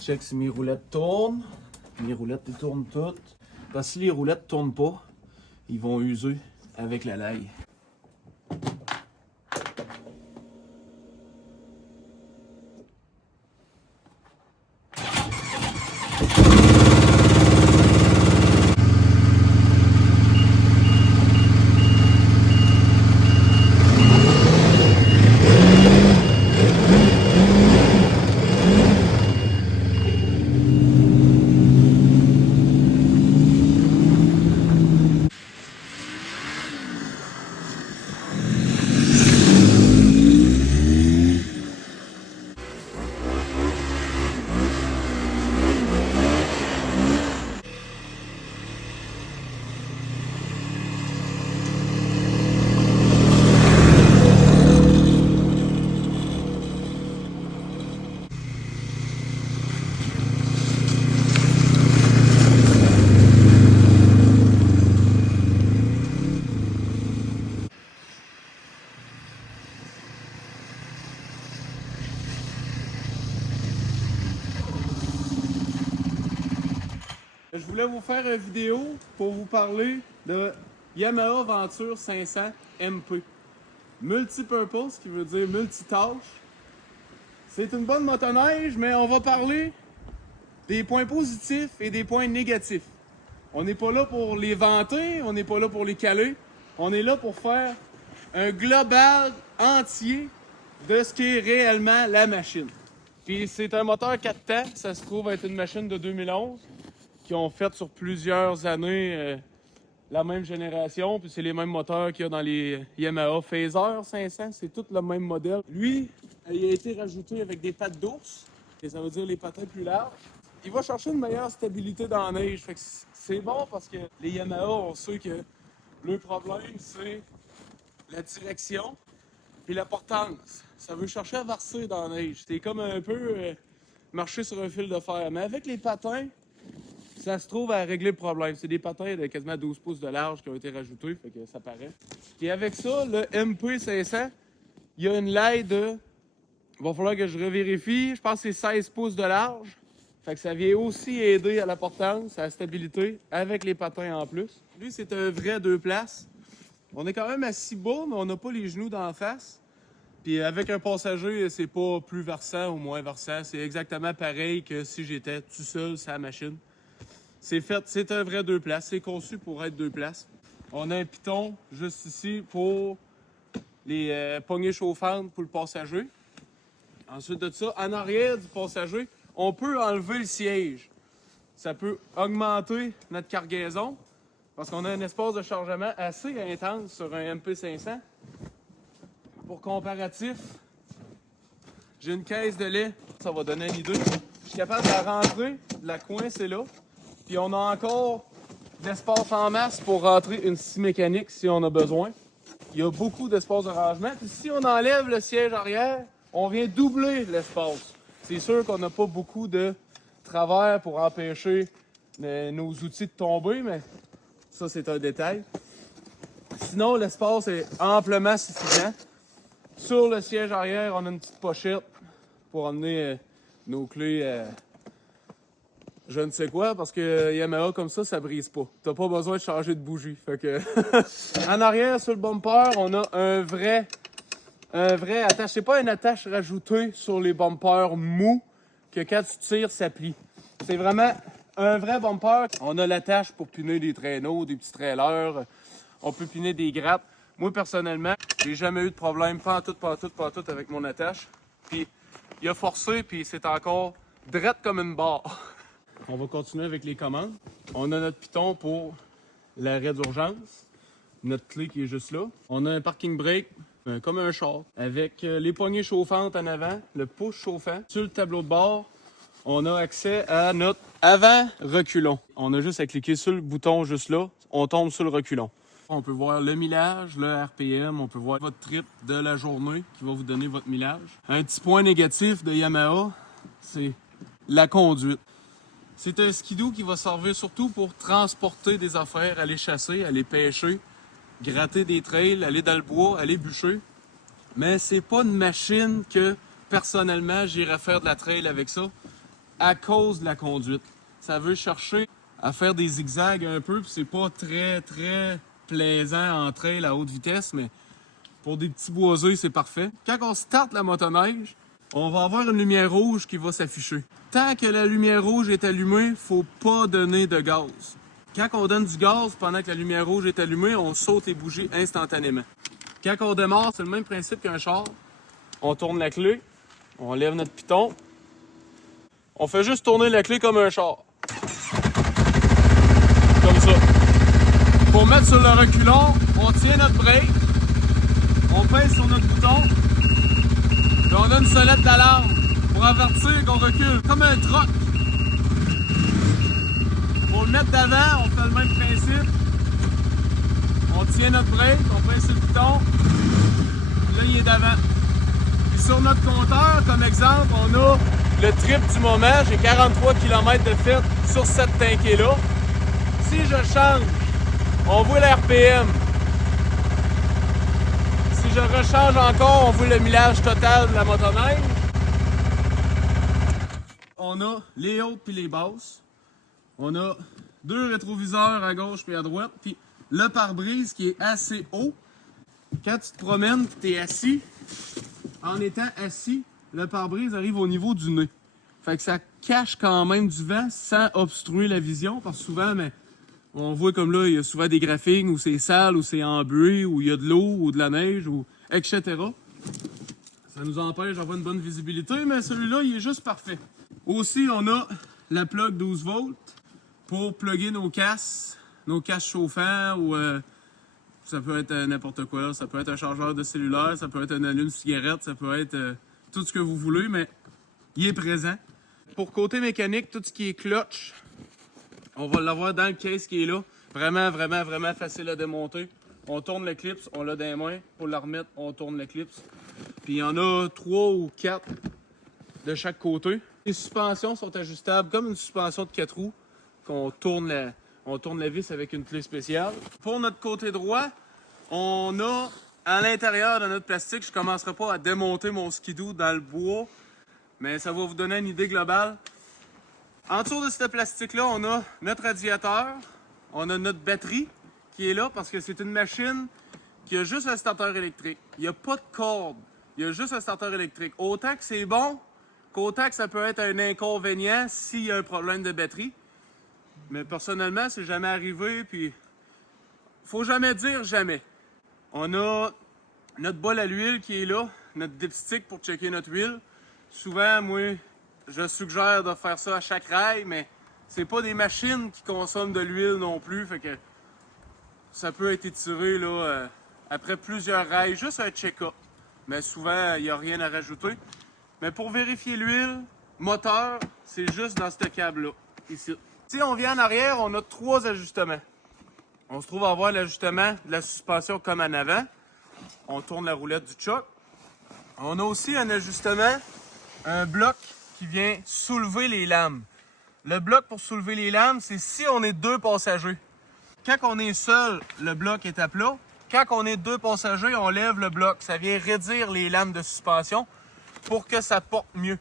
Check si mes roulettes tournent. Mes roulettes elles tournent toutes. Parce que si les roulettes tournent pas, ils vont user avec la laille. Je voulais vous faire une vidéo pour vous parler de Yamaha Venture 500 MP. Multipurpose, ce qui veut dire multitâche. C'est une bonne motoneige, mais on va parler des points positifs et des points négatifs. On n'est pas là pour les vanter, on n'est pas là pour les caler. On est là pour faire un global entier de ce qu'est réellement la machine. Puis c'est un moteur 4 temps, ça se trouve être une machine de 2011 qui ont fait sur plusieurs années la même génération, puis c'est les mêmes moteurs qu'il y a dans les Yamaha Phaser 500, c'est tout le même modèle. Lui, il a été rajouté avec des pattes d'ours, et ça veut dire les patins plus larges. Il va chercher une meilleure stabilité dans la neige, fait que c'est bon parce que les Yamaha, on sait que le problème, c'est la direction et la portance. Ça veut chercher à verser dans la neige. C'est comme un peu marcher sur un fil de fer. Mais avec les patins, ça se trouve à régler le problème. C'est des patins de quasiment 12 pouces de large qui ont été rajoutés, fait que ça paraît. Et avec ça, le MP500, il y a une laille de... Il va falloir que je revérifie. Je pense que c'est 16 pouces de large. Fait que ça vient aussi aider à la portance, à la stabilité, avec les patins en plus. Lui, c'est un vrai 2 places. On est quand même assis bas, mais on n'a pas les genoux d'en face. Puis avec un passager, c'est pas plus versant ou moins versant. C'est exactement pareil que si j'étais tout seul sur la machine. C'est un vrai 2 places. C'est conçu pour être 2 places. On a un piton juste ici pour les poignées chauffantes pour le passager. Ensuite de ça, en arrière du passager, on peut enlever le siège. Ça peut augmenter notre cargaison parce qu'on a un espace de chargement assez intense sur un MP500. Pour comparatif, j'ai une caisse de lait. Ça va donner une idée. Je suis capable de la rentrer, de la coincer là. Puis on a encore d'espace en masse pour rentrer une scie mécanique si on a besoin. Il y a beaucoup d'espace de rangement. Puis si on enlève le siège arrière, on vient doubler l'espace. C'est sûr qu'on n'a pas beaucoup de travers pour empêcher nos outils de tomber, mais ça c'est un détail. Sinon, l'espace est amplement suffisant. Sur le siège arrière, on a une petite pochette pour emmener nos clés je ne sais quoi, parce que Yamaha comme ça brise pas. T'as pas besoin de changer de bougie. Fait que en arrière, sur le bumper, on a un vrai attache. C'est pas une attache rajoutée sur les bumpers mous que quand tu tires, ça plie. C'est vraiment un vrai bumper. On a l'attache pour piner des traîneaux, des petits trailers. On peut piner des grappes. Moi, personnellement, j'ai jamais eu de problème, pas en tout avec mon attache. Puis, il a forcé, puis c'est encore drette comme une barre. On va continuer avec les commandes. On a notre piton pour l'arrêt d'urgence. Notre clé qui est juste là. On a un parking brake, comme un char, avec les poignées chauffantes en avant, le push chauffant. Sur le tableau de bord, on a accès à notre avant-reculon. On a juste à cliquer sur le bouton juste là, on tombe sur le reculon. On peut voir le millage, le RPM, on peut voir votre trip de la journée qui va vous donner votre millage. Un petit point négatif de Yamaha, c'est la conduite. C'est un skidoo qui va servir surtout pour transporter des affaires, aller chasser, aller pêcher, gratter des trails, aller dans le bois, aller bûcher. Mais c'est pas une machine que, personnellement, j'irais faire de la trail avec ça. à cause de la conduite. Ça veut chercher à faire des zigzags un peu, puis c'est pas très plaisant en trail à haute vitesse, mais pour des petits boisés, c'est parfait. Quand on starte la motoneige, on va avoir une lumière rouge qui va s'afficher. Tant que la lumière rouge est allumée, faut pas donner de gaz. Quand on donne du gaz pendant que la lumière rouge est allumée, on saute les bougies instantanément. Quand on démarre, c'est le même principe qu'un char. On tourne la clé, on lève notre piton. On fait juste tourner la clé comme un char. Comme ça. Pour mettre sur le reculon, on tient notre break, on pèse sur notre bouton, puis on a une sonnette d'alarme pour avertir qu'on recule, comme un troc. Pour le mettre d'avant, on fait le même principe. On tient notre break, on pèse sur le bouton, puis là il est d'avant. Puis sur notre compteur, comme exemple, on a le trip du moment. J'ai 43 km de fait sur cette tankée-là. Si je change, on voit l'RPM. Si je rechange encore, on voit le millage total de la motoneige. On a les hautes puis les basses. On a 2 rétroviseurs à gauche puis à droite. Puis le pare-brise qui est assez haut. Quand tu te promènes et tu es assis, en étant assis, le pare-brise arrive au niveau du nez. Fait que ça cache quand même du vent sans obstruer la vision. Parce que souvent, mais on voit comme là, il y a souvent des graphiques où c'est sale, où c'est embué, où il y a de l'eau, ou de la neige, ou etc. Ça nous empêche d'avoir une bonne visibilité, mais celui-là, il est juste parfait. Aussi, on a la plug 12 volts pour plugger nos casques chauffants, ou ça peut être n'importe quoi. Ça peut être un chargeur de cellulaire, ça peut être un allume-cigarette, ça peut être tout ce que vous voulez, mais il est présent. Pour côté mécanique, tout ce qui est clutch, on va l'avoir dans le case qui est là. Vraiment facile à démonter. On tourne le clips, on l'a dans les mains. Pour la remettre, on tourne le clips. Puis il y en a 3 ou 4 de chaque côté. Les suspensions sont ajustables comme une suspension de 4 roues. On tourne la vis avec une clé spéciale. Pour notre côté droit, on a à l'intérieur de notre plastique, je ne commencerai pas à démonter mon skidoo dans le bois, mais ça va vous donner une idée globale. En dessous de ce plastique-là, on a notre radiateur, on a notre batterie qui est là parce que c'est une machine qui a juste un starter électrique. Il n'y a pas de corde, il y a juste un starter électrique. Autant que c'est bon, qu'autant que ça peut être un inconvénient s'il y a un problème de batterie. Mais personnellement, c'est jamais arrivé, puis faut jamais dire jamais. On a notre bol à l'huile qui est là, notre dipstick pour checker notre huile. Souvent, moi, je suggère de faire ça à chaque rail, mais c'est pas des machines qui consomment de l'huile non plus, fait que ça peut être étiré là, après plusieurs rails, juste un check-up. Mais souvent, il n'y a rien à rajouter. Mais pour vérifier l'huile, moteur, c'est juste dans ce câble-là, ici. Si on vient en arrière, on a 3 ajustements. On se trouve à avoir l'ajustement de la suspension comme en avant. On tourne la roulette du choc. On a aussi un ajustement, un bloc qui vient soulever les lames. Le bloc pour soulever les lames, c'est si on est 2 passagers. Quand on est seul, le bloc est à plat. Quand on est 2 passagers, on lève le bloc. Ça vient raidir les lames de suspension pour que ça porte mieux.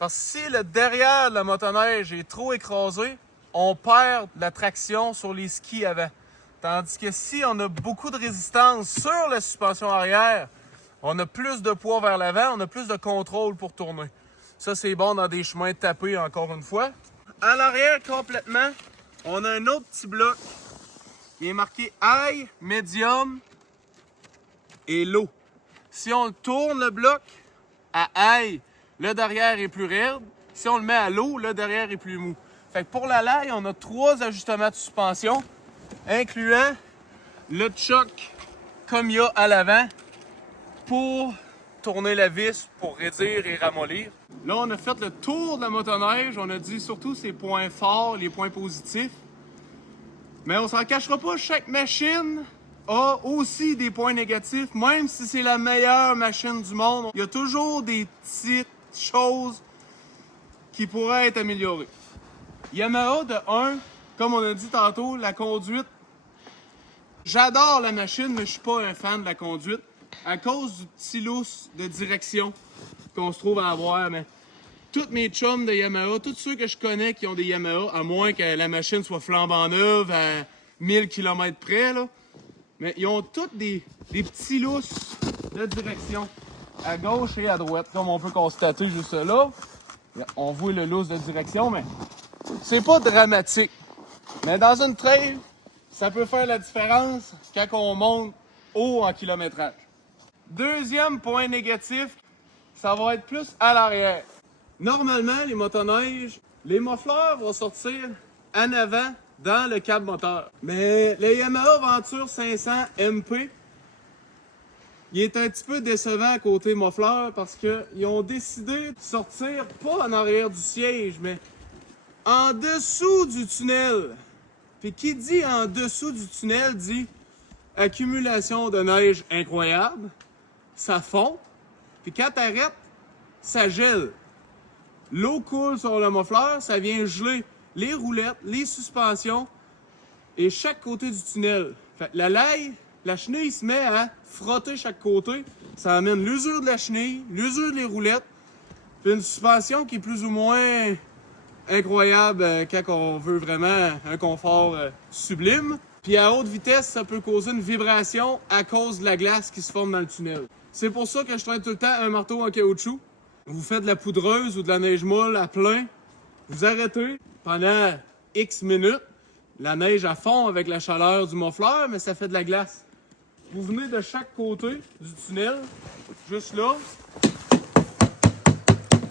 Parce que si le derrière de la motoneige est trop écrasé, on perd la traction sur les skis avant. Tandis que si on a beaucoup de résistance sur la suspension arrière, on a plus de poids vers l'avant, on a plus de contrôle pour tourner. Ça, c'est bon dans des chemins tapés, encore une fois. À l'arrière, complètement, on a un autre petit bloc qui est marqué High, Medium et Low. Si on tourne le bloc à High, le derrière est plus raide. Si on le met à Low, le derrière est plus mou. Fait que pour la laille, on a 3 ajustements de suspension, incluant le choc comme il y a à l'avant pour tourner la vis, pour raidir et ramollir. Là, on a fait le tour de la motoneige. On a dit surtout ses points forts, les points positifs. Mais on s'en cachera pas, chaque machine a aussi des points négatifs. Même si c'est la meilleure machine du monde, il y a toujours des petites choses qui pourraient être améliorées. Yamaha, de 1, comme on a dit tantôt, la conduite. J'adore la machine, mais je suis pas un fan de la conduite à cause du petit lousse de direction qu'on se trouve à avoir. Mais tous mes chums de Yamaha, tous ceux que je connais qui ont des Yamaha, à moins que la machine soit flambant neuve à 1000 km près, là, mais ils ont tous des petits lousses de direction à gauche et à droite, comme on peut constater juste là. On voit le lousse de direction, mais c'est pas dramatique. Mais dans une trail, ça peut faire la différence quand on monte haut en kilométrage. Deuxième point négatif, ça va être plus à l'arrière. Normalement, les motoneiges, les muffleurs vont sortir en avant dans le câble moteur. Mais le Yamaha Venture 500 MP, il est un petit peu décevant côté muffleur parce qu'ils ont décidé de sortir pas en arrière du siège, mais en dessous du tunnel. Puis qui dit en dessous du tunnel dit accumulation de neige incroyable, ça fond, puis quand t'arrêtes, ça gèle. L'eau coule sur le muffleur, ça vient geler les roulettes, les suspensions et chaque côté du tunnel. Fait que la chenille se met à frotter chaque côté. Ça amène l'usure de la chenille, l'usure des roulettes, puis une suspension qui est plus ou moins incroyable quand on veut vraiment un confort sublime. Puis à haute vitesse, ça peut causer une vibration à cause de la glace qui se forme dans le tunnel. C'est pour ça que je traîne tout le temps un marteau en caoutchouc. Vous faites de la poudreuse ou de la neige molle à plein, vous arrêtez pendant X minutes, la neige à fond avec la chaleur du muffleur, mais ça fait de la glace. Vous venez de chaque côté du tunnel, juste là,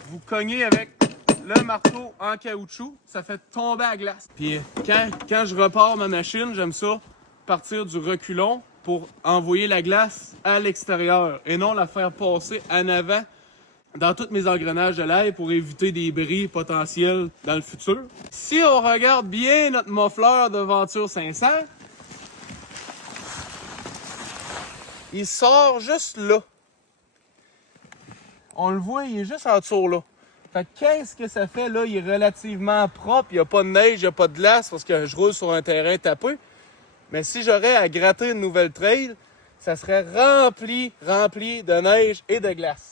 vous cognez avec le marteau en caoutchouc, ça fait tomber la glace. Puis quand je repars ma machine, j'aime ça partir du reculon pour envoyer la glace à l'extérieur et non la faire passer en avant dans tous mes engrenages de l'ail pour éviter des bris potentiels dans le futur. Si on regarde bien notre muffleur de Venture 500, il sort juste là. On le voit, il est juste en dessous là. Fait que qu'est-ce que ça fait là? Il est relativement propre, il n'y a pas de neige, il n'y a pas de glace parce que je roule sur un terrain tapé. Mais si j'aurais à gratter une nouvelle trail, ça serait rempli de neige et de glace.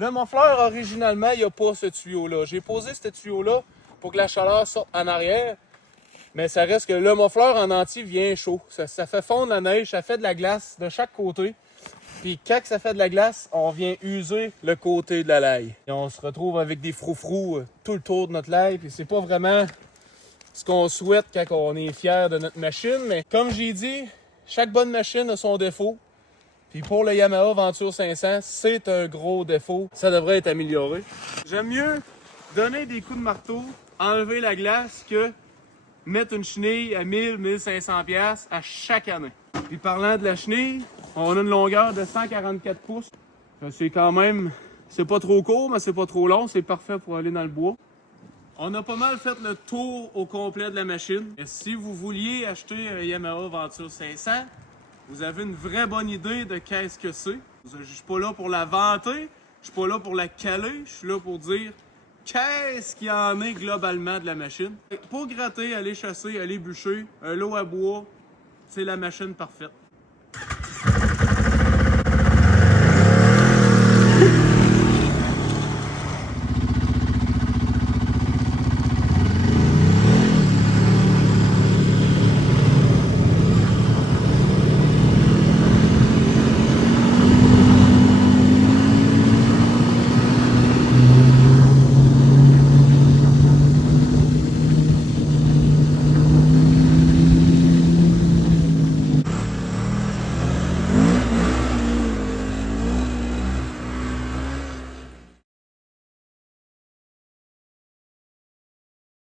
Le muffleur, originalement, il n'y a pas ce tuyau-là. J'ai posé ce tuyau-là pour que la chaleur sorte en arrière, mais ça reste que le muffleur en entier vient chaud. Ça fait fondre la neige, ça fait de la glace de chaque côté. Puis quand ça fait de la glace, on vient user le côté de la laille. Et on se retrouve avec des froufrous tout le tour de notre laille, puis c'est pas vraiment ce qu'on souhaite quand on est fier de notre machine. Mais comme j'ai dit, chaque bonne machine a son défaut. Puis pour le Yamaha Venture 500, c'est un gros défaut. Ça devrait être amélioré. J'aime mieux donner des coups de marteau, enlever la glace, que mettre une chenille à 1000-1500$ à chaque année. Puis parlant de la chenille, on a une longueur de 144 pouces. C'est quand même, c'est pas trop court, mais c'est pas trop long. C'est parfait pour aller dans le bois. On a pas mal fait le tour au complet de la machine. Et si vous vouliez acheter un Yamaha Venture 500, vous avez une vraie bonne idée de qu'est-ce que c'est. Je suis pas là pour la vanter, je suis pas là pour la caler, je suis là pour dire qu'est-ce qu'il y en est globalement de la machine. Pour gratter, aller chasser, aller bûcher, un lot à bois, c'est la machine parfaite.